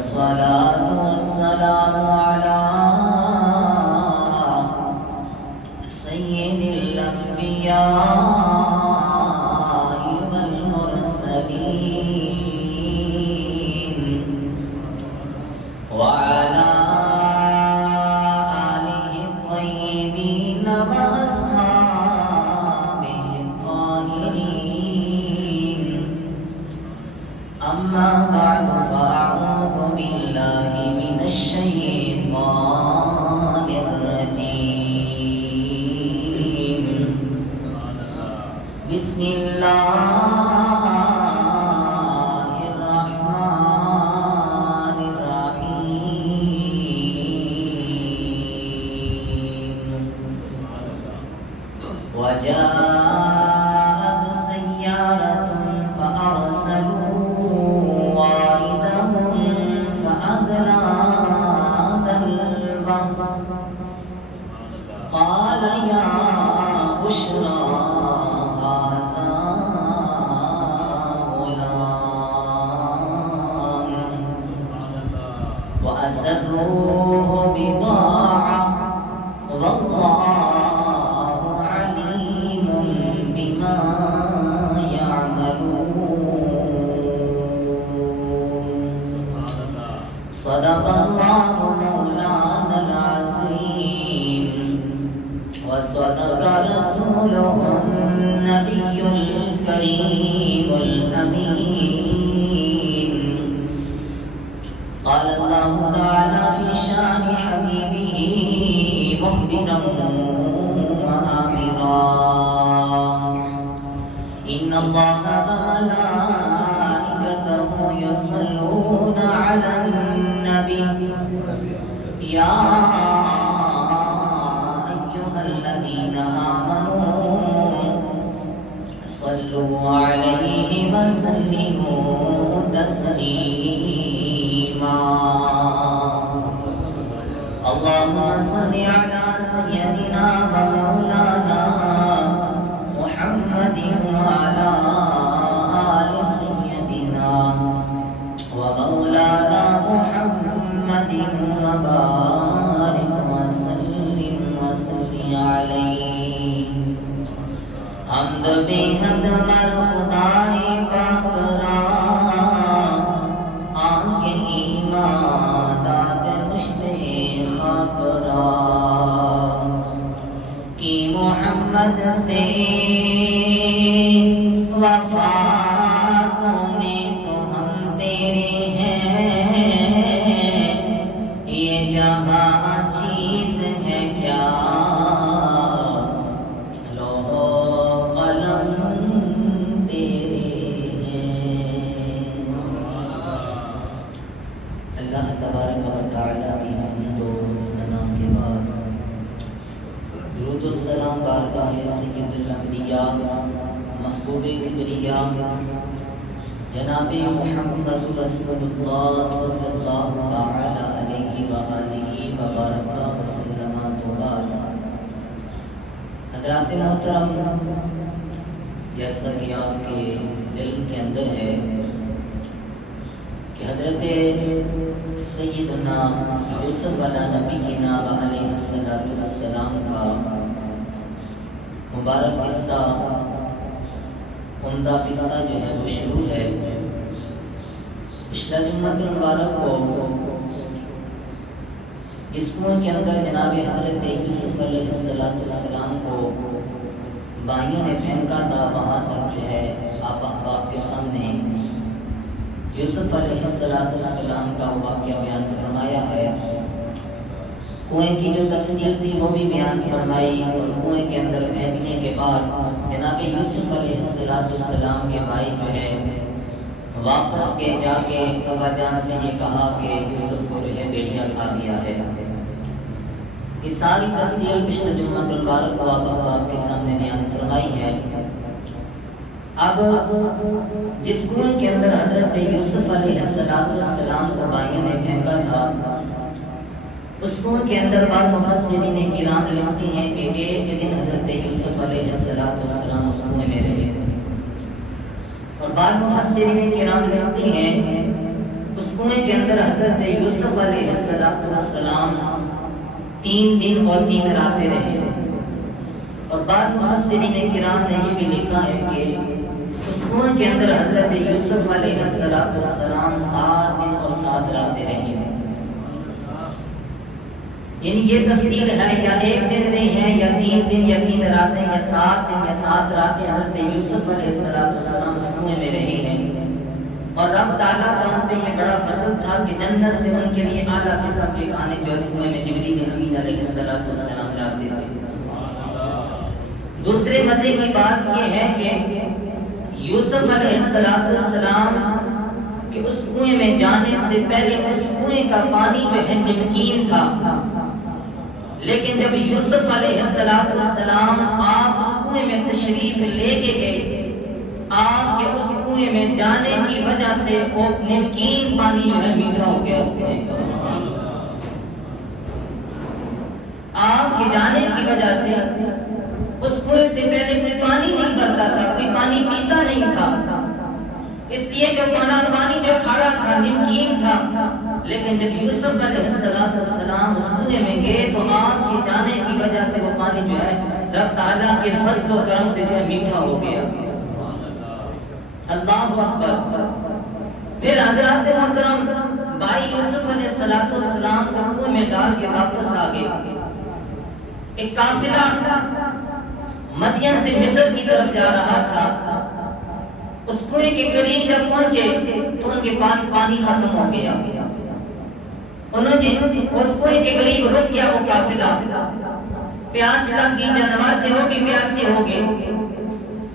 والصلاة والسلام على سيد الأنبياء والمرسلين وعلى آله الطيبين وأصحابه الطاهرين. أما بعد فأعوذ بالله من الشيطان الرجيم. بسم الله الرحمن الرحيم. وجاءت سيارة فأرسلوا واردهم فأدلى دلوه قال يا بشرى هذا غلام وأسروه بضاعة والله عليم بما صدق الله مولانا العظيم وصدق رسوله النبي الكريم الأمين. قال الله تعالى في شان حبيبه مخبرا وآمرا إن الله وملائكته يصلون على النبي يا أيها الذين آمنوا صلوا عليه وسلموا تسليما. اللهم صل على سيدنا ومولانا محمد وعلى آل سيدنا ومولانا محمد وبارك وسلم وصل عليه. حمد بحمد مر خدائے پاک را آنکھ ایمان داد مشت خاک را کہ محمد سے وفاتوں میں تو ہم تیرے ہیں. یہ جہاں چیز ہے کیا لوح و قلم تیرے ہیں. اللہ تبارک و تعالیٰ کی حمد و ثنا کے بعد درود و سلام بارگاہ سید الانبیاء محبوب کبریا جناب محمد رسول اللہ صلی اللہ تعالی علیہ وآلہ وبارک وسلم تو بعد حضرات محترم، جیسا کہ آپ کے دل کے اندر ہے کہ حضرت سیدنا یوسف علیہ نبینا علیہ السلام کا مبارک قصہ، عمدہ قصہ جو ہے وہ شروع ہے. پچھلا جمعہ المبارک کو اس کنویں کے اندر جناب حضرت یوسف علیہ السلام کو بھائیوں نے پھینکا تھا. وہاں تک جو ہے آپ احباب کے سامنے یوسف علیہ السلام کا واقعہ بیان فرمایا ہے. کنویں کی جو تفصیل تھی وہ بھی بیان فرمائی. اور کنویں کے اندر پھینکنے کے بعد جناب یوسف علیہ السلام کے بھائی جو ہے واپس کے جا کے ابا جان سے یہ کہا کہ یوسف کو جو ہے بیٹیاں کھا دیا ہے. یہ ساری تفصیل پچھلے جمعہ المبارک کو آپ کے سامنے بیان فرمائی ہے. اب جس کنویں کے اندر حضرت یوسف علیہ السلام کو بھائیوں نے پھینکا تھا، اس کنویں کے اندر بعض مفسرین کرام لکھتے ہیں کہ ایک دن حضرت یوسف علیہ السلام اس کنویں میں رہے. اور بعض مفسرین کرام لکھتے ہیں اس کنویں کے اندر حضرت یوسف علیہ السلام 3 دن اور 3 راتیں رہے، اور بعد مفسرین کرام نے یہ بھی لکھا ہے کہ اس کنویں کے اندر حضرت یوسف علیہ السلام 7 دن اور 7 راتیں رہے ہیں۔ یعنی یہ تفسیر ہے یا 1 دن رہے ہیں یا 3 دن یا 3 راتیں یا 7 دن یا 7 راتیں حضرت یوسف علیہ السلام اس کنویں میں رہے ہیں، اور رب تعالیٰ کا ان پہ یہ بڑا فضل تھا کہ جنت سے ان کے لیے اعلیٰ قسم کے کھانے جو اس کنویں میں جبریل امین علیہ السلام لاتے تھے۔ دوسرے مزے کی بات یہ ہے کہ یوسف علیہ السلام کہ اس کنویں میں جانے سے پہلے اس کنویں کا پانی جو ہے نمکین تھا، لیکن جب یوسف علیہ السلام آپ اس کنویں میں تشریف لے کے گئے، آپ کے اس کنویں میں جانے کی وجہ سے وہ نمکین پانی جو ہے میٹھا ہو گیا اس کنویں کا۔ آپ کے جانے کی وجہ سے اس کنویں سے پہلے کوئی پانی نہیں بھرتا تھا، کوئی پانی پیتا نہیں تھا، اس لیے جو پانی جو کھڑا تھا نمکین تھا، لیکن جب یوسف علیہ السلام اس کنویں میں گئے تو آپ کے جانے کی وجہ سے وہ پانی جو ہے رب تعالیٰ کے فضل و کرم سے جو ہے میٹھا ہو گیا۔ اللہ اکبر۔ پھر حضرات محترم بھائی یوسف علیہ السلام کو کنویں میں ڈال کے واپس آ گئے۔ ایک قافلہ مدین سے مصر کی طرف جا رہا تھا، اس کنویں کے قریب جب پہنچے تو ان کے پاس پانی ختم ہو گیا، انہوں نے اس کنویں کے قریب رک گیا، وہ قافلہ پیاس لگی، جانور تھے وہ بھی پیاسے ہو گئے،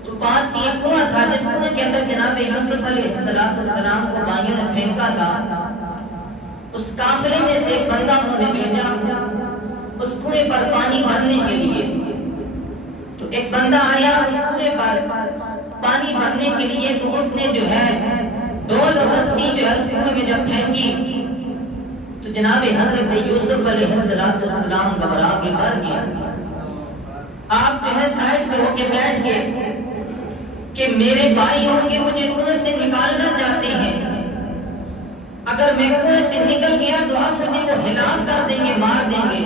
تو پاس یہ کنواں تھا جس کنویں کے اندر جناب یوسف علیہ السلام کو بھائیوں نے پھینکا تھا۔ اس قافلے میں سے ایک بندہ انہوں نے بھیجا اس کنویں پر پانی بھرنے کے لیے، تو ایک بندہ آیا اس کنویں پر پانی بھرنے کے لیے، تو اس نے جو ہے ڈول اور رسی جو ہے اس کنویں میں جب پھینکی تو جناب حضرت یوسف علیہ السلام گھبرا کے ڈر گیا۔ آپ جو ہے سائڈ پہ ہو کے بیٹھ گئے کہ میرے بھائی ہوں کہ مجھے کنویں سے نکالنا چاہتے ہیں، اگر میں کنویں سے نکل گیا تو آپ مجھے وہ ہلاک کر دیں گے، مار دیں گے۔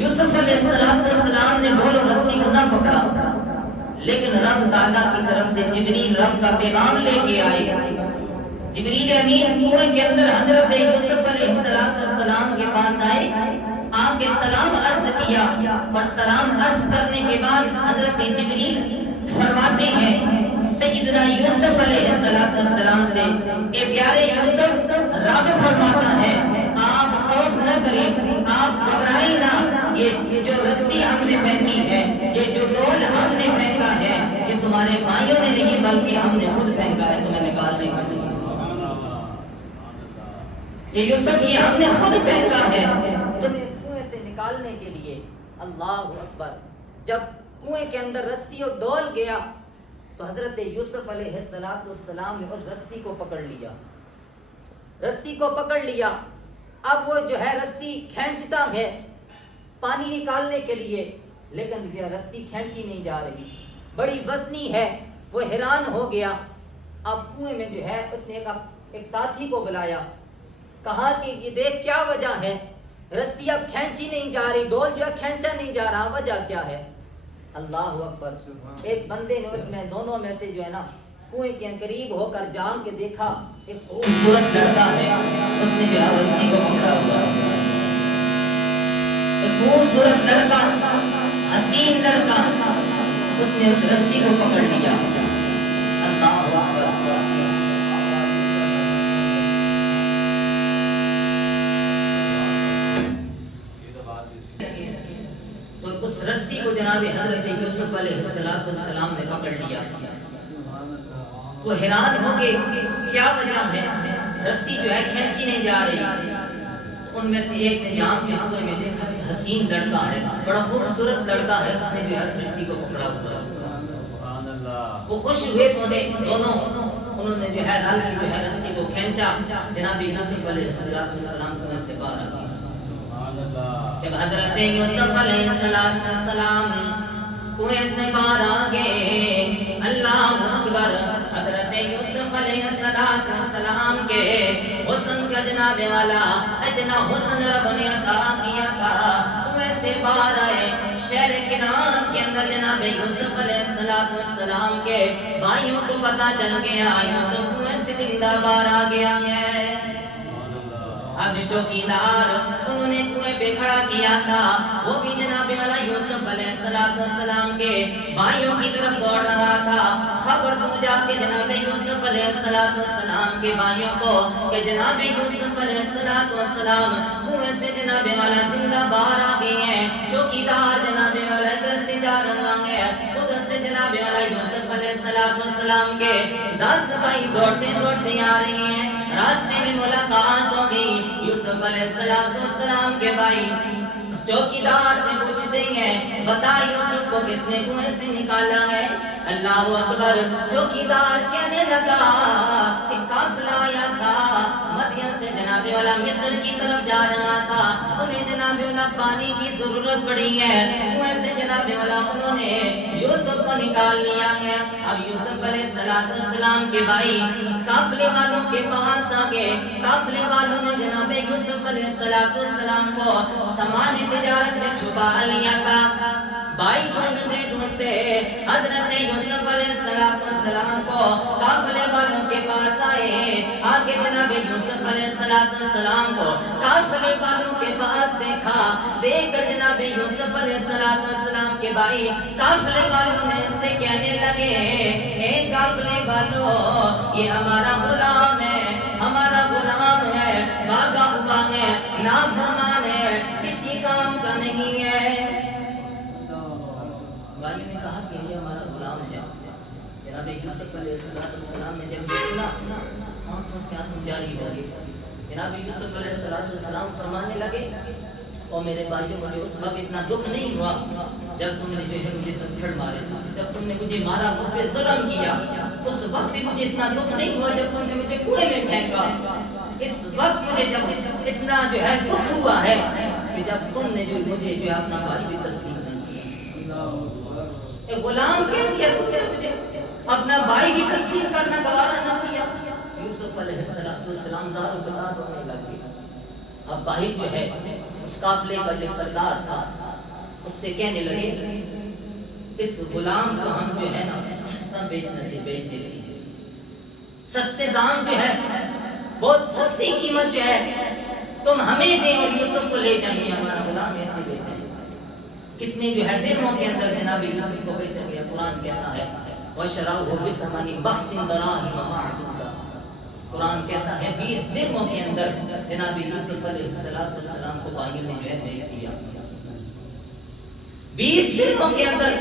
یوسف علیہ السلام نے ڈول اور رسی کو نہ پکڑا، لیکن رب تعالیٰ کی طرف سے جبریل رب کا پیغام لے کے آئے۔ جبریل امین کنویں کے اندر حضرت یوسف علیہ السلام کے پاس آئے، آ کے سلام عرض کیا، اور سلام عرض کرنے کے بعد حضرت جبریل فرماتے ہیں سیدنا یوسف علیہ السلام سے، اے پیارے یوسف، رب فرماتا ہے آپ خوف نہ کریں، آپ گھبرائیں نہ، یہ جو رسی ہم نے پھینکی ہے، یہ جو ڈول ہم نے پھینکا ہے، یہ تمہارے بھائیوں نے نہیں بلکہ ہم نے خود پھینکا ہے تمہیں نکالنے کے لیے۔ یہ یوسف یہ ہم نے خود پھینکا ہے تمہیں اس کنویں سے نکالنے کے لیے۔ اللہ اکبر۔ جب کنویں کے اندر رسی اور ڈول گیا تو حضرت یوسف علیہ السلام نے اس رسی کو پکڑ لیا، رسی کو پکڑ لیا۔ اب وہ جو ہے رسی کھینچتا ہے پانی نکالنے کے لیے، لیکن یہ رسی کھینچی نہیں جا رہی، بڑی وزنی ہے۔ وہ حیران ہو گیا۔ اب کنویں میں جو ہے اس نے ایک ساتھی کو بلایا، کہا کہ یہ دیکھ کیا وجہ ہے، رسی اب کھینچی نہیں جا رہی، ڈول جو ہے کھینچا نہیں جا رہا، وجہ کیا ہے؟ اللہ اکبر۔ ایک بندے نے اس میں دونوں میں سے جو ہے نا کنویں کے قریب ہو کر جان کے دیکھا، ایک خوبصورت لڑکا ہے، اس نے جو ہے رسی کو پکڑا ہوا ہے، ایک خوبصورت لڑکا، حسین لڑکا، اس نے اس رسی کو پکڑ لیا۔ اللہ اکبر۔ تو اس رسی کو جناب حضرت یوسف علیہ السلام نے پکڑ لیا۔ تو حیران ہو گئے کیا وجہ ہے، رسی جو ہے کھینچی نہیں جا رہی۔ تو ان میں سے ایک نے جان کے کنویں میں دیکھا حسین لڑکا ہے، بڑا خوبصورت لڑکا ہے، اس نے جو ہے اس رسی کو پکڑا ہوا ہے۔ وہ خوش ہوئے تو دونوں انہوں نے جو ہے رل کی جو ہے رسی کو کھینچا، جناب یوسف علیہ السلام کنویں سے باہر آ گئے۔ جب حضرت یوسف علیہ السلام کنویں سے باہر آ گئے، اللہ اکبر، حضرت یوسف علیہ السلام کے کا جناب والا اتنا حسن رب نے عطا کیا تھا، کنویں سے باہر آئے شہر کنان کے اندر جناب یوسف علیہ السلام کے بھائیوں کو پتہ چل گیا یوسف کنویں سے زندہ باہر آ گیا ہے۔ اب چوکیدار انہوں نے کنویں پہ کھڑا کیا تھا وہ بھی جناب والا یوسف علیہ السلام کے بھائیوں کی طرف دوڑ رہا تھا۔ خبر تو جا کے جناب یوسف علیہ السلام کے بھائیوں کو کہ جناب یوسف علیہ السلام کنویں سے جناب والا زندہ باہر آ گئے ہیں۔ چوکیدار جناب والا ادھر سے جا رہا ہے ادھر سے جناب والا یوسف علیہ السلام کے 10 بھائی دوڑتے دوڑتے آ رہے ہیں۔ راستے میں ملاقات ہو گئی، یوسف علیہ السلام کے بھائی چوکیدار سے پوچھتے ہیں بتا یوسف کو کس نے کنویں سے نکالا ہے؟ اللہ اکبر، چوکیدار کہنے لگا ایک قافلہ آیا تھا مدین سے جناب والا مصر کی طرف جا رہا تھا، انہیں جناب والا پانی کی ضرورت پڑی ہے، کنویں سے جناب والا انہوں نے یوسف کو نکال لیا ہے۔ اب یوسف علیہ السلام کے بھائی اس قافلے والوں کے پاس آ گئے، قافلے والوں نے جناب یوسف علیہ السلام کو سامان تجارت میں چھپا لیا تھا۔ بھائی ڈھونڈتے ڈھونڈتے حضرت یوسف علیہ السلام کو قافلے والوں کے پاس آئے، آگے جناب یوسف علیہ السلام کو قافلے والوں کے پاس دیکھا، دیکھ کر جناب یوسف علیہ السلام کے بھائی قافلے والوں نے ان سے کہنے لگے اے قافلے والوں یہ ہمارا غلام ہے، ہمارا غلام ہے، بھاگا ہوا ہے، نافرمان ہے، کسی کام کا نہیں ہے۔ والی نے کہا کہ یہ ہمارا غلام ہے۔ جناب یوسف علیہ السلام نے جب سنا آنکھوں سے آنسو جاری ہو گئے۔ جناب یوسف علیہ السلام فرمانے لگے اور میرے بھائیوں مجھے اس وقت اتنا دکھ نہیں ہوا جب تم نے جو ہے مجھے پتھر مارے، جب تم نے مجھے مارا، مجھ پہ ظلم کیا، اس وقت بھی مجھے اتنا دکھ نہیں ہوا جب تم نے مجھے کنویں میں پھینکا۔ اس وقت مجھے جب اتنا جو ہے دکھ ہوا ہے کہ جب تم نے جو مجھے جو ہے اپنا بھائی بھی تسلیم نہیں کیا، ایک غلام کہہ دیا تم نے مجھے، اپنا بھائی بھی تسلیم کرنا گوارا نہ کیا۔ یوسف علیہ السلام زاروں بتا رونے لگے۔ اب بھائی جو ہے اس قافلے کا جو سردار تھا اس سے کہنے لگے اس غلام کو ہم جو ہے نا سستا بیچ دیتے ہیں، سستے دام جو ہے بہت سستی قیمت جو ہے تم ہمیں دیں اور یوسف کو لے جائیں، ہمارا غلام ایسے لے جائیں۔ کتنے جو ہے درہموں کے اندر جناب یوسف کو بیچا گیا۔ قرآن کہتا ہے وَشَرَوْهُ بِثَمَنٍ بَخْسٍ دَرَاهِمَ مَعْدُودَةٍ، قرآن کہتا ہے 20 درہموں کے اندر جناب یوسف علیہ السلام کو بھائیوں نے جو ہے بیچ دیا۔ 20 درہموں کے اندر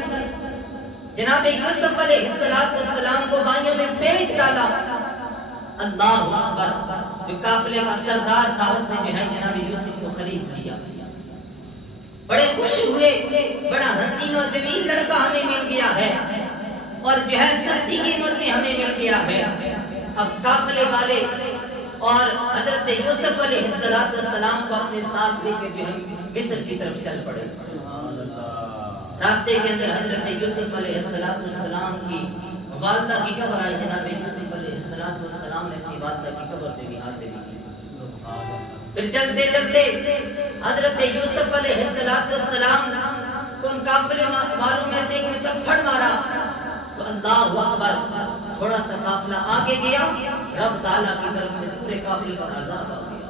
جناب یوسف علیہ السلام کو بھائیوں نے بیچ ڈالا۔ اللہ اکبر، جو قافلے کا سردار تھا اس نے جو ہے جناب یوسف کو خرید لیا۔ بڑے خوش ہوئے، بڑا حسین و جمیل لڑکا ہمیں مل گیا ہے اور جو ہے سستی قیمت میں ہمیں مل گیا ہے۔ اب قافلے والے اور حضرت یوسف علیہ السلام کو اپنے ساتھ لے کے جو ہے مصر کی طرف چل پڑے۔ راستے کے اندر حضرت یوسف علیہ السلام کی والدہ کی قبر آئی، جناب یوسف علیہ السلام نے اپنی والدہ کی قبر پہ بھی حاضری کی۔ پھر چلتے چلتے حضرت یوسف علیہ السلام کو ان قافلے والوں میں سے ایک نے تھپڑ مارا تو اللہ اکبر، تھوڑا سا قافلہ آگے گیا، رب تعالیٰ کی طرف سے پورے قافلے پر عذاب آ گیا،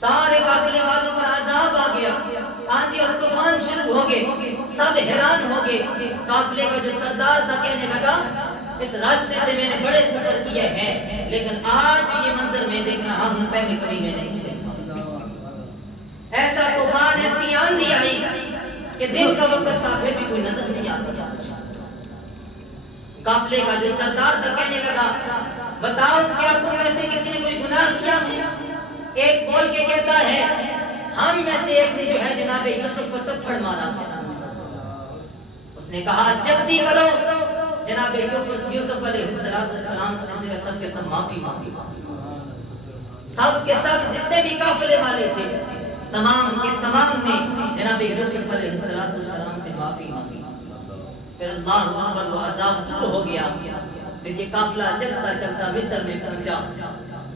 سارے قافلے والوں پر عذاب آ گیا، آندھی اور طوفان شروع ہو گئے، سب حیران ہو گئے۔ قافلے کا جو سردار تھا کہنے لگا اس راستے سے میں نے بڑے سفر کیے ہیں لیکن آج یہ منظر میں دیکھ رہا ہوں پہلے کبھی میں نہیں دیکھا۔ ایسا طوفان، ایسی آندھی آئی کہ دن کا وقت تھا پھر بھی کوئی نظر نہیں آتا تھا۔ قافلے کا جو سردار تھا کہنے لگا بتاؤ کیا تم میں سے کسی نے کوئی گناہ کیا ہے؟ ایک بول کے کہتا ہے ہم میں سے ایک نے جو ہے جناب یوسف کو تھپڑ مارا ہے۔ اس نے کہا جلدی کرو، جناب یوسف علیہ السلام سے سب کے سب معافی مانگی۔ سب کے سب جتنے بھی قافلے والے تھے تمام کے تمام نے جناب یوسف علیہ السلام سے معافی مانگی۔ پھر اللہ اکبر، وہ عذاب دور ہو گیا۔ پھر یہ قافلہ چلتا چلتا مصر میں پہنچا۔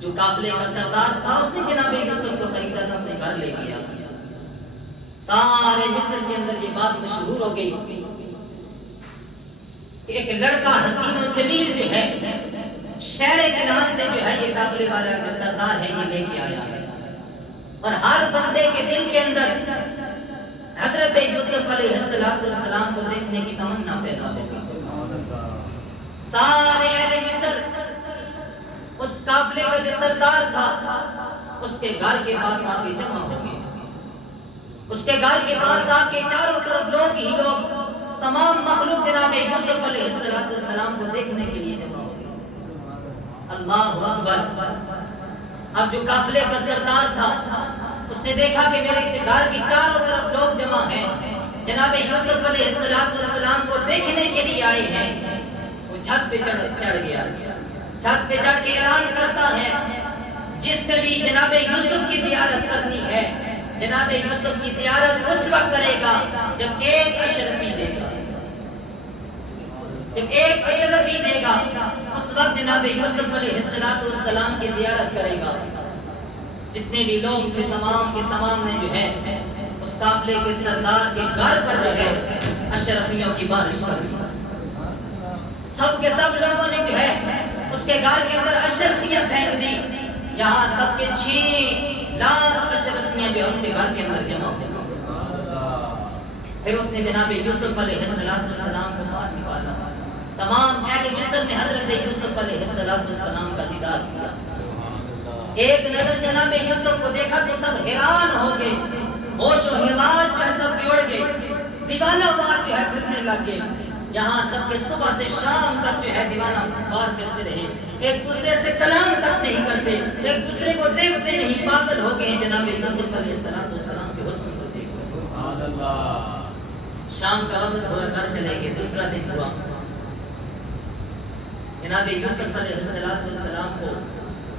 جو قافلے کا سردار تھا اس نے جناب یوسف کو خریدا تھا، اپنے گھر لے گیا۔ سارے مصر کے اندر یہ بات مشہور ہو گئی کہ ایک لڑکا حسین و جمیل جو ہے شہر کنعان سے جو ہے یہ قافلے والا جو سردار ہے یہ لے کے آیا ہے، اور ہر بندے کے دل کے اندر حضرت یوسف علیہ السلام کو دیکھنے کی تمنا پیدا ہو گئی۔ سارے اہل مصر اس قافلے کا جو سردار تھا اس کے گھر کے پاس آ کے جمع ہو گئے۔ اس کے گھر کے پاس آ کے چاروں طرف لوگ ہی لوگ، تمام مخلوق جناب یوسف علیہ السلام کو دیکھنے کے لیے جمع ہو گئے۔ اللہ اکبر۔ اب جو قافلے کا سردار تھا اس نے دیکھا کہ میرے گھر کی چاروں طرف لوگ جمع ہیں، جناب یوسف علیہ السلام کو دیکھنے کے لیے آئے ہیں۔ وہ چھت پہ چڑھ گیا، چھت پہ چڑھ کے اعلان کرتا ہے جس نے بھی جناب یوسف کی زیارت کرنی ہے، جناب یوسف کی زیارت اس وقت کرے گا جب ایک اشرفی دے گا، جب ایک اشرفی دے گا اس وقت جناب یوسف علیہ السلام کی زیارت کرے گا۔ جتنے بھی لوگ تھے تمام کے تمام نے جو ہے اس قافلے کے سردار کے گھر پر جو ہے اشرفیوں کی بارش کر دی۔ سب کے سب لوگوں نے جو ہے اس کے گھر کے اندر اشرفیاں پھینک دی، یہاں تک کہ 6 لاکھ اشرفیاں جو ہے اس کے گھر کے اندر جمع ہو گئی۔ پھر اس نے جناب یوسف علیہ السلام کو باہر نکالا۔ تمام اہل مصر نے حضرت یوسف علیہ السلام کا دیدار کیا۔ ایک نظر جناب یوسف کو دیکھا تو سب حیران ہو گئے، ہوش و حواس پر سب بگڑ گئے، دیوانہ وار جو ہے پھرنے لگ گئے، یہاں تک کہ صبح سے شام تک جو ہے دیوانہ وار پھرتے رہے، ایک دوسرے سے کلام تک نہیں کرتے، ایک دوسرے کو دیکھتے نہیں، پاگل ہو گئے جناب یوسف علیہ السلام کے حسن کو دیکھ کر۔ شام کا وقت ہوا، گھر چلے گئے۔ دوسرا دن ہوا، جناب یوسف علیہ السلام کو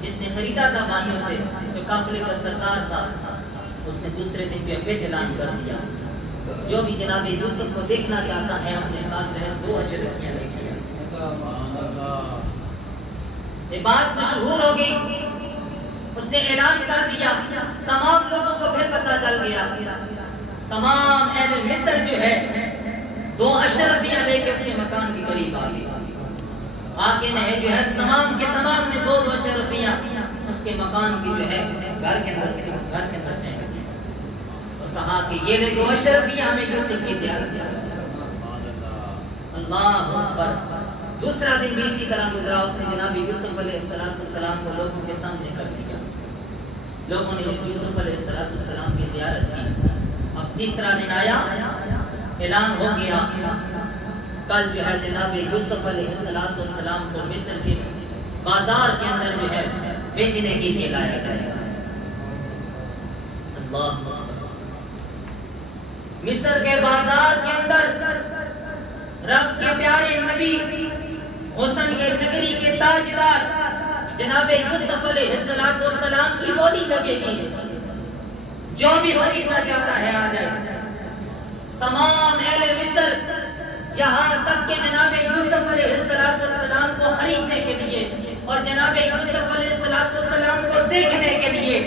جس نے خریدا تھا بانیوں سے، جو قافلے کا سردار تھا، اس نے دوسرے دن پہ پھر اعلان کر دیا جو بھی جناب یوسف کو دیکھنا چاہتا ہے اپنے ساتھ جو ہے 2 اشرفیاں لے کے آئے۔ یہ بات مشہور ہو گئی، اس نے اعلان کر دیا، تمام لوگوں کو پھر پتہ چل گیا۔ تمام اہل مصر جو ہے 2 اشرفیاں لے کے اس کے مکان کے قریب آ گئے۔ آگے نے جو ہے تمام کے تمام نے 2 اشرفیاں اس کے مکان کی جو ہے گھر کے اندر پھینک دی اور کہا کہ یہ لے 2 اشرفیاں ہمیں یوسف کی زیارت کریں۔ اللہ اکبر۔ دوسرا دن بھی اسی طرح گزرا، اس نے جناب یوسف علیہ السلام کو لوگوں کے سامنے کر دیا۔ لوگوں نے یوسف علیہ السلام کی زیارت کی۔ اب تیسرا دن آیا، اعلان ہو گیا کل جو ہے جناب یوسف علیہ السلام کو مصر کے بازار کے اندر جو ہے بیچنے کے لیے لایا جائے گا۔ اللہ، مصر کے بازار کے اندر رب کے پیارے نبی حسن کے نگری کے تاجدار جناب یوسف علیہ السلام کی بولی لگے گی، جو بھی خریدنا چاہتا ہے آ جائے۔ تمام اہل مصر یہاں تک کہ جناب یوسف علیہ السلام کو خریدنے کے لیے اور جناب یوسف علیہ السلام کو دیکھنے کے لیے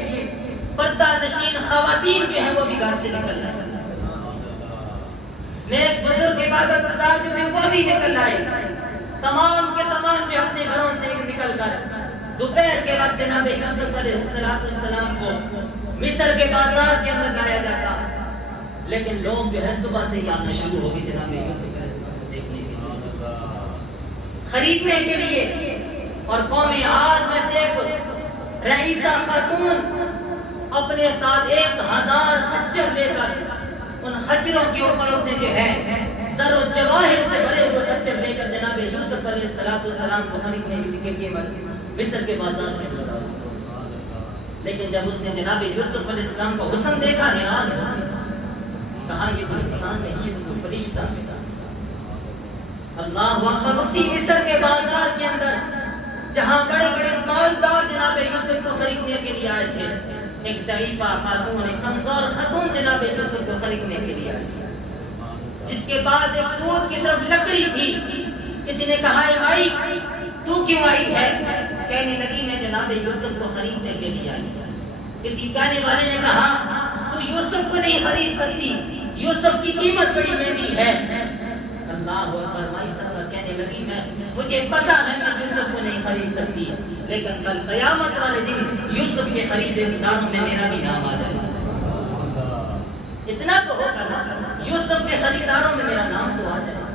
پردہ نشین خواتین جو ہیں وہ بھی گھر سے نکل رہے ہیں۔ نیک بزرگ عبادت گزار جو تھے وہ بھی نکل آئے، تمام کے تمام جو اپنے گھروں سے نکل کر دوپہر کے وقت جناب یوسف علیہ السلام کو مصر کے بازار کے اندر لایا جاتا، لیکن لوگ جو ہے صبح سے ہی آنا شروع ہو گئے جناب یوسف علیہ السلام کو دیکھنے کے لیے، خریدنے کے لیے۔ اور قوم عاد میں سے ایک رئیسہ خاتون اپنے ساتھ 1000 خچر لے کر، ان خچروں کے اوپر اس نے جو ہے زر و جواہر سے بھرے ہوئے خچر لے کر جناب یوسف علیہ السلام کو خریدنے کے لیے مصر کے بازار میں لگا۔ لیکن جب اس نے جناب یوسف علیہ السلام کو حسن دیکھا، حیران ہو گیا، کہا یہ کوئی انسان نہیں، یہ تو کوئی فرشتہ ہے۔ اللہ اکبر۔ اسی مصر کے بازار کے اندر جہاں بڑے بڑے مالدار جناب یوسف کو خریدنے کے لیے آئے تھے، ایک ضعیفہ خاتون، ایک کمزور خاتون جناب یوسف کو خریدنے کے لیے آئی، جس کے پاس ایک سود کی صرف لکڑی تھی۔ کسی نے کہا اے بھائی تو کیوں آئی ہے؟ کہنے لگی میں جناب یوسف کو خریدنے کے لیے آئی. کسی کہنے والے نے کہا تو یوسف کو نہیں خرید سکتی, یوسف کی قیمت بڑی مہنگی ہے. اللہ اکبر. مائی صاحبہ کہنے لگی مجھے پتا ہے میں یوسف کو نہیں خرید سکتی, لیکن کل قیامت والے دن یوسف کے خریداروں میں میرا بھی نام آ جائے گا. اتنا تو ہوگا نا, یوسف کے خریداروں میں میرا نام تو آ جائے گا.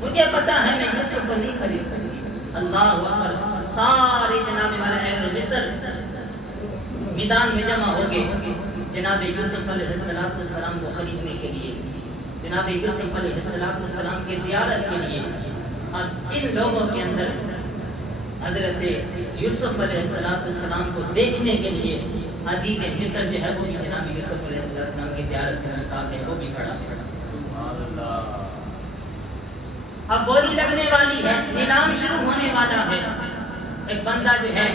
مجھے پتا ہے میں یوسف کو نہیں خرید سکتی. اللہ اکبر. سارے جناب والا اہل مصر میدان میں جمع ہو گئے جناب یوسف علیہ السلام کو خریدنے کے لیے, جناب یوسف علیہ السلام کی زیارت کے لیے. اب ان لوگوں کے اندر حضرت یوسف علیہ السلام کو دیکھنے کے لیے عزیز مصر جو ہے وہ بھی جناب یوسف علیہ السلام کی زیارت کے مشتاق ہے, وہ بھی کھڑا ہے. اب بولی لگنے والی ہے, نیلام شروع ہونے والا ہے. ایک بندہ جو ہے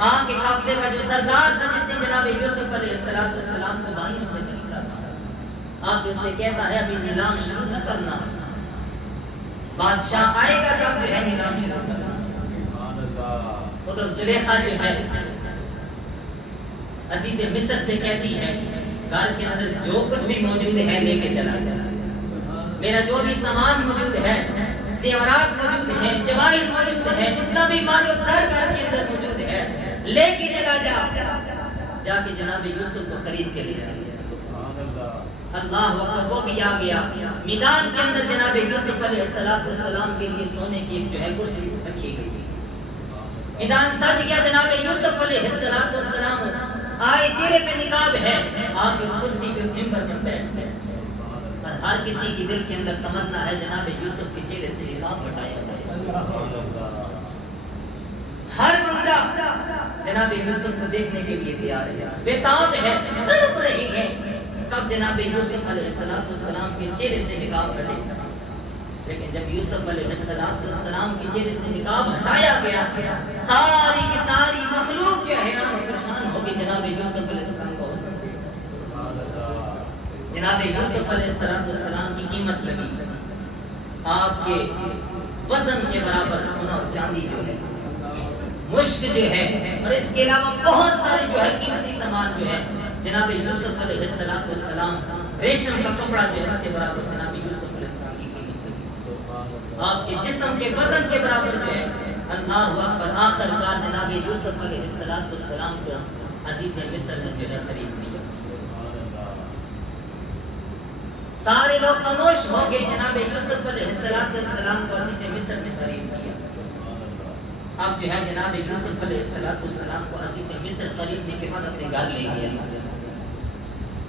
آگ کے قافلے کا جو سردار تھا, جس نے جناب یوسف علیہ السلام کو بائیوں سے خریدا تھا, آپ اس سے کہتا ہے ابھی نیلام شروع نہ کرنا, بادشاہ آئے گا تب جو ہے نیلام شروع کرنا. ادھر زلیخا جو ہے عزیز مصر سے کہتی ہے گھر کے اندر جو کچھ بھی موجود ہے لے کے چلا جا, میرا جو بھی سامان موجود ہے, زیورات موجود ہیں, جواہر موجود ہے, جتنا بھی مال و زر گھر کے اندر موجود ہے لے کے چلا جا کے جناب یوسف کو خرید کے لے آ. اللہ اکبر. وہ بھی آ گیا میدان کے اندر. جناب یوسف علیہ السلام کے لیے سونے کی جو ہے کرسی رکھی گئی. میدان سج گیا. جناب یوسف علیہ السلام آئے, چہرے پہ نقاب ہے, آپ اس کرسی پہ اس منبر پر بیٹھ گئے. اور ہر کسی کی دل کے اندر تمنا ہے جناب یوسف کے چہرے سے نقاب ہٹایا جائے. ہر بندہ جناب یوسف کو دیکھنے کے لیے تیار ہے, بےتاب ہے, تڑپ رہی ہے کب جناب یوسف علیہ السلام کے چہرے سے نقاب ہٹے. لیکن جب یوسف علیہ السلام کے چہرے سے نقاب ہٹایا گیا, ساری کی ساری مخلوق جو حیران و پریشان ہو گئی جناب یوسف علیہ السلام کو حسن دے. جناب یوسف علیہ السلام کی قیمت لگی آپ کے وزن کے برابر سونا اور چاندی جو ہے, مشک جو ہے, اور اس کے علاوہ بہت سارے جو ہے قیمتی سامان جو ہے جناب یوسف علیہ السلام, ریشم کا کپڑا جو ہے اس کے برابر جناب یوسف علیہ السلام کی قیمت لگی. آپ کے جسم کے وزن کے برابر جو ہے. اللہ اکبر. آخر کار جناب یوسف علیہ السلام کو عزیز مصر نے جو ہے خرید لیا. سارے لوگ خاموش ہو گئے. جناب یوسف علیہ السلام کو عزیز مصر نے خرید لیا. اب جو ہے جناب یوسف علیہ السلام کو عزیز مصر خریدنے کے بعد اپنے گھر لے گیا.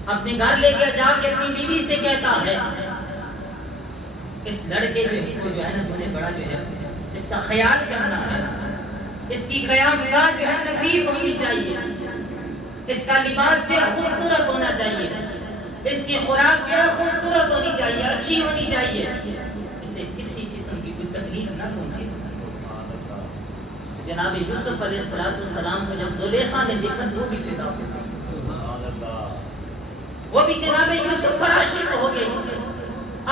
اپنے گھر لے گیا, جا کے اپنی بیوی سے کہتا ہے اس لڑکے کو جو ہے نا تو نے بڑا جو ہے اس کا خیال کرنا ہے, اس کی قیام گاہ جو ہے نفیس ہونی چاہیے, اس کا لباس جو ہے خوبصورت ہونا چاہیے, اس کی خوراک جو ہے خوبصورت ہونی چاہیے, اچھی ہونی چاہیے, اسے کسی قسم کی کوئی تکلیف نہ پہنچے. جناب یوسف علیہ السلام کو جب زلیخا نے دیکھا تو وہ بھی فدا ہو گئی, وہ بھی جناب یوسف پر عاشق ہو گئی.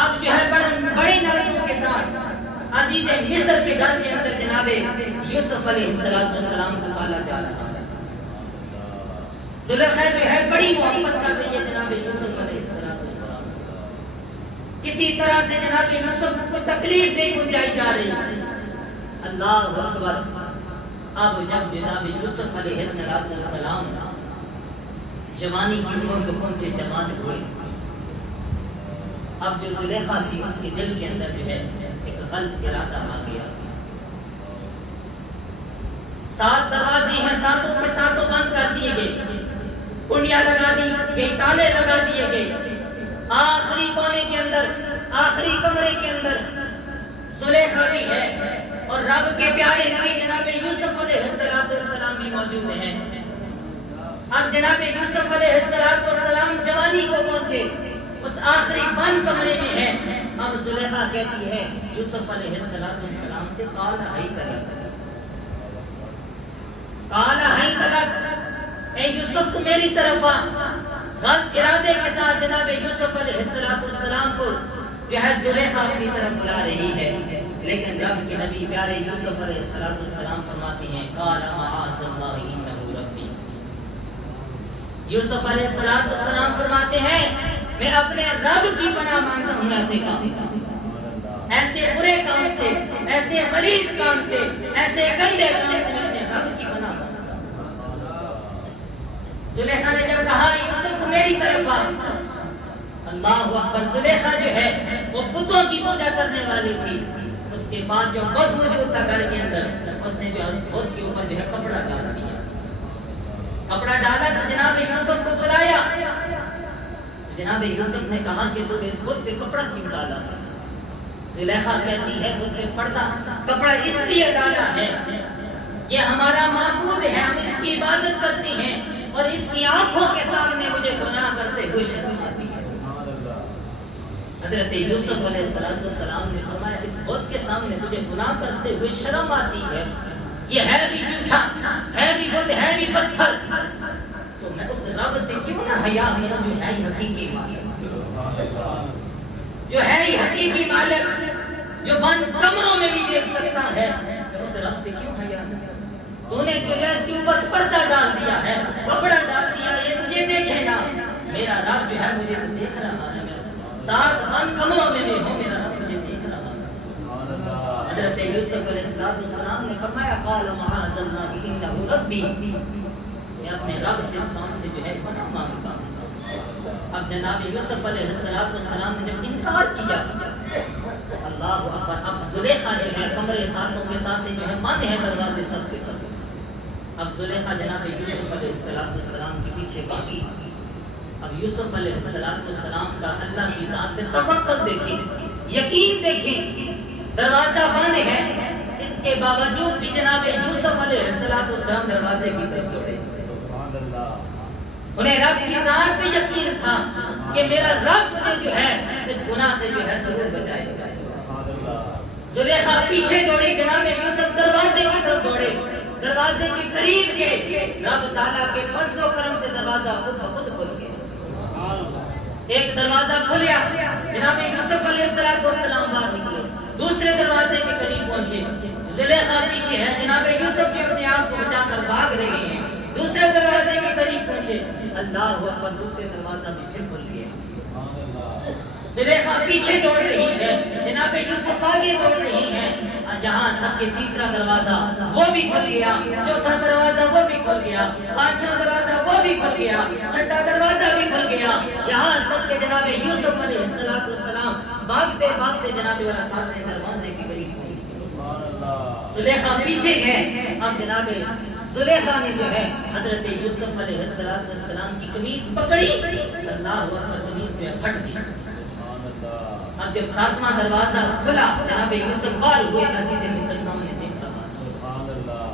اب جو ہے بڑے نازوں کے ساتھ عزیز مصر کے گھر کے اندر جناب یوسف علیہ السلام کو پالا جا رہا ہے. زلیخا جو ہے بڑی محبت کر رہی ہے جناب یوسف علیہ السلام سے, کسی طرح سے جناب یوسف کو تکلیف نہیں پہنچائی جا رہی. اللہ اکبر. اب جب جناب یوسف علیہ السلام جوانی کی عمر کو پہنچے, جوان ہوئے, اب جو زلیخا تھی اس کے دل کے اندر جو ہے ایک غلط ارادہ آ گیا. 7 دروازے ہیں, ساتوں کے ساتوں بند کر دیے گئے, کنڈیاں لگا دی گئی, تالے لگا دیے گئے. آخری کونے کے اندر, آخری کمرے کے اندر زلیخا بھی ہے اور رب کے پیارے نبی جناب یوسف علیہ السلام بھی موجود ہیں. اب جناب یوسف علیہ السلام جوانی کو پہنچے, اس آخری بند کمرے میں ہے. اب زلیخا کہتی ہے یوسف علیہ السلام سے قال حیت لک, اے یوسف تو میری طرف آ. غلط ارادے کے ساتھ جناب یوسف علیہ السلام کو جو ہے زلیخا اپنی طرف بلا رہی ہے. لیکن رب کے نبی پیارے یوسف علیہ السلام فرماتے ہیں قال معاذ اللہ انہ ربی. یوسف علیہ السلام فرماتے ہیں میں اپنے رب کی پناہ مانگتا ہوں ایسے کام سے، ایسے برے کام سے، ایسے غلیظ کام سے، ایسے گندے کام سے میں اپنے رب کی پناہ مانگتا ہوں. زلیخا نے جب کہا یوسف میری طرف آ، اللہ اکبر، زلیخا جو ہے وہ بتوں کی پوجا کرنے والی تھی. اس کے بعد جو بت موجود تھا گھر کے اندر، اس نے جو اس بت کے اوپر جو ہے کپڑا ڈال دیا. کپڑا ڈالا تو جناب یوسف کو بلایا. جناب یوسف نے کہا کہ تم اس بت پہ کپڑا کیوں ڈالا؟ زلیخا کہتی ہے بت پہ پردہ کپڑا اس لیے ڈالا ہے، یہ ہمارا معبود ہے، ہم اس کی عبادت کرتے ہیں اور اس کی آنکھوں کے سامنے مجھے گناہ کرتے ہوئے شرم آتی ہے. حضرت یوسف علیہ السلام نے فرمایا اس بت کے سامنے تجھے گناہ کرتے ہوئے شرم آتی ہے؟ یہ ہے بھی جھوٹا، ہے بھی بت، ہے بھی پتھر، تو میں اس رب سے کیوں نہ حیا کروں جو ہے حقیقی مالک، جو ہے حقیقی مالک، جو بند کمروں میں بھی دیکھ سکتا ہے. میں اس رب سے کیوں حیا نہ کروں؟ تو نے جو ہے اس کے اوپر پردہ ڈال دیا ہے، کپڑا ڈال دیا ہے، یہ تجھے دیکھے نا. میرا رب جو ہے مجھے تو دیکھ رہا ہے، ساتھ بند کمروں میں بھی ہوں، میرا رب مجھے دیکھ رہا ہے. حضرت یوسف علیہ السلام نے فرمایا قال معاذ اللہ انہ ربی، میں اپنے رب سے اس کام سے جو ہے پناہ مانگتا ہوں. اب جناب یوسف علیہ السلام نے جب انکار کیا، اللہ اکبر، اب زلیخا جو ہے کمرے ساتھوں کے ساتھ جو ہے بند ہے دروازے سب کے سب. اب زلیخا جناب یوسف علیہ السلام کے پیچھے بھاگی. اب یوسف علیہ السلام کا اللہ کی ذات پہ توکل دیکھیں، یقین دیکھیں. دروازہ بند ہے، اس کے باوجود بھی جناب یوسف علیہ السلام دروازے کی طرف دوڑے. انہیں رب کی ذات پہ یقین تھا کہ میرا رب مجھے جو ہے اس گناہ سے جو ہے ضرور بچائے گا. زلیخا پیچھے دوڑی، جناب یوسف دروازے کی طرف دوڑے. دروازے کے قریب گئے، رب تعالیٰ کے فضل و کرم سے دروازہ خود بخود کھل گیا. ایک دروازہ کھلیا، جناب یوسف علیہ السلام باہر نکلے. دوسرے دروازے کے قریب پہنچے، زلیخا پیچھے ہے، جناب یوسف جو اپنے آپ کو بچا کر بھاگ رہے ہیں. دوسرے دروازے کے قریب پہنچے، اللہ اکبر، دوسرے دروازہ بھی پھر کھل گیا. زلیخا پیچھے دوڑ رہی ہے، جناب یوسف آگے دوڑ رہی ہے، جہاں تک کہ تیسرا دروازہ وہ بھی کھل گیا، چوتھا دروازہ وہ بھی کھل گیا، پانچواں دروازہ وہ بھی کھل گیا، چھٹا دروازہ بھی کھل گیا، یہاں تک کہ جناب یوسف علیہ السلام بھاگتے بھاگتے جناب والا ساتویں دروازے کے قریب پہنچے. زلیخا پیچھے ہے. اب جناب زلیخا نے جو ہے حضرت یوسف علیہ السلام کی قمیض پکڑی، اللہ اکبر، قمیض میں پھٹ گئی. اب جب ساتواں دروازہ کھلا، جناب یوسف باہر ہوئے، عزیز مصر سامنے دیکھ رہا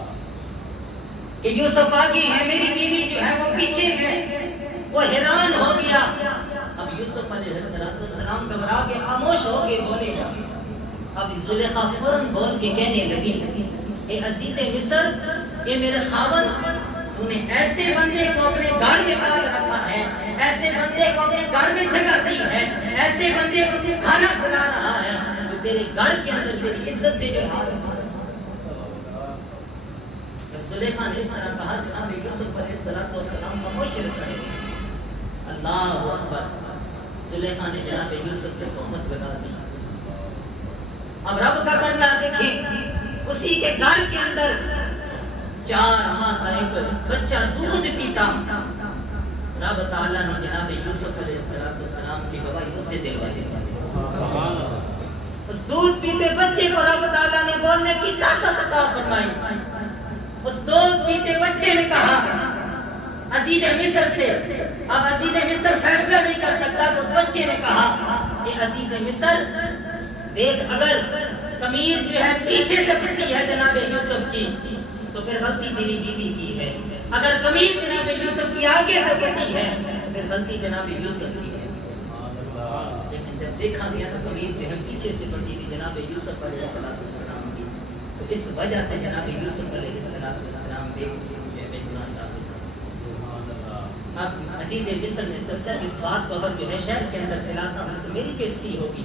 کہ یوسف آگے ہے، میری بیوی جو ہے وہ پیچھے ہے. وہ حیران ہو گیا. اب یوسف علیہ السلام گھبرا کے خاموش ہو کے بولے. اب زلیخا فوراً بول کے کہنے لگی، اے عزیز مصر، اے میرے خاوند، تو نے ایسے بندے کو اپنے گھر میں پال رکھا ہے، ایسے بندے کو اپنے گھر میں جگہ دی ہے، ایسے بندے کو تو کھانا کھلا رہا ہے جو تیرے گھر کے اندر تیری عزت دے جو حال ہے. جب زلیخا نے اس طرح کہا، جناب یوسف علیہ السلام کا مشرق ہے. اللہ اکبر، زلیخا نے جناب یوسف پہ تہمت لگا دی. اب رب کا کرنا دیکھیں، اسی کے گھر کے اندر 4 ماہ کا ایک بچہ دودھ پیتا. رب تعالیٰ نے جناب یوسف علیہ السلام کی گواہی اس سے دلوائی. اس دودھ پیتے بچے کو رب تعالیٰ نے بولنے کی طاقت عطا فرمائی. اس دودھ پیتے بچے نے کہا عزیز مصر سے، اب عزیز مصر فیصلہ نہیں کر سکتا، تو اس بچے نے کہا کہ عزیز مصر دیکھ، اگر قمیض جو ہے پیچھے سے پھٹی ہے جناب یوسف کی تو پھر غلطی تیری بیوی کی ہے، اگر قمیض جناب یوسف کی آگے سے پھٹی ہے تو پھر غلطی جناب یوسف کی ہے. لیکن جب دیکھا گیا تو قمیض جو ہے پیچھے سے پھٹی تھی جناب یوسف علیہ السلام کی، تو اس وجہ سے جناب یوسف علیہ السلام بے گناہ ثابت. اب عزیز مصر نے سوچا کہ اس بات کو اگر جو ہے شہر کے اندر پھیلاتا ہوں تو میری بےزتی ہوگی،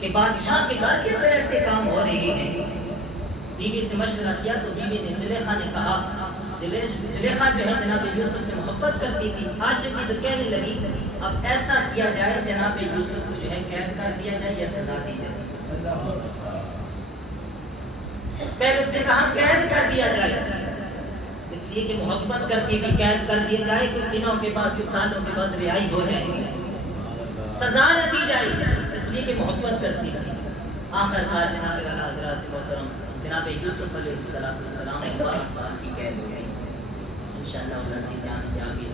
کہ بادشاہ کے گھر کے اندر ایسے کام ہو رہے ہیں. بیوی سے مشورہ کیا تو بیوی نے زلیخا نے کہا، زلیخا جو ہے جناب یوسف سے محبت کرتی تھی، عاشق تھی، تو کہنے لگی اب ایسا کیا جائے جناب یوسف کو جو ہے قید کر دیا جائے یا سزا دی جائے. پہلے اس نے کہا قید کر دیا جائے، اس لیے کہ محبت کرتی تھی، قید کر دیا جائے، کچھ دنوں کے بعد، کچھ سالوں کے بعد رہائی ہو جائے گی. سزا نہ دی جائے اس لیے کہ محبت کرتی تھی. آخر کار جناب حضرات محترم جناب یوسف علیہ السلام 12 سال کی قید ہو گئی. انشاءاللہ اللہ سے جان سے آگے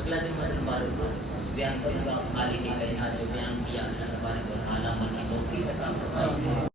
اگلا جمعہ مبارک کو بیان کروں گا. خالق کائنات جو بیان کیا اللہ تبارک و تعالیٰ کی توفیق عطا فرمائے.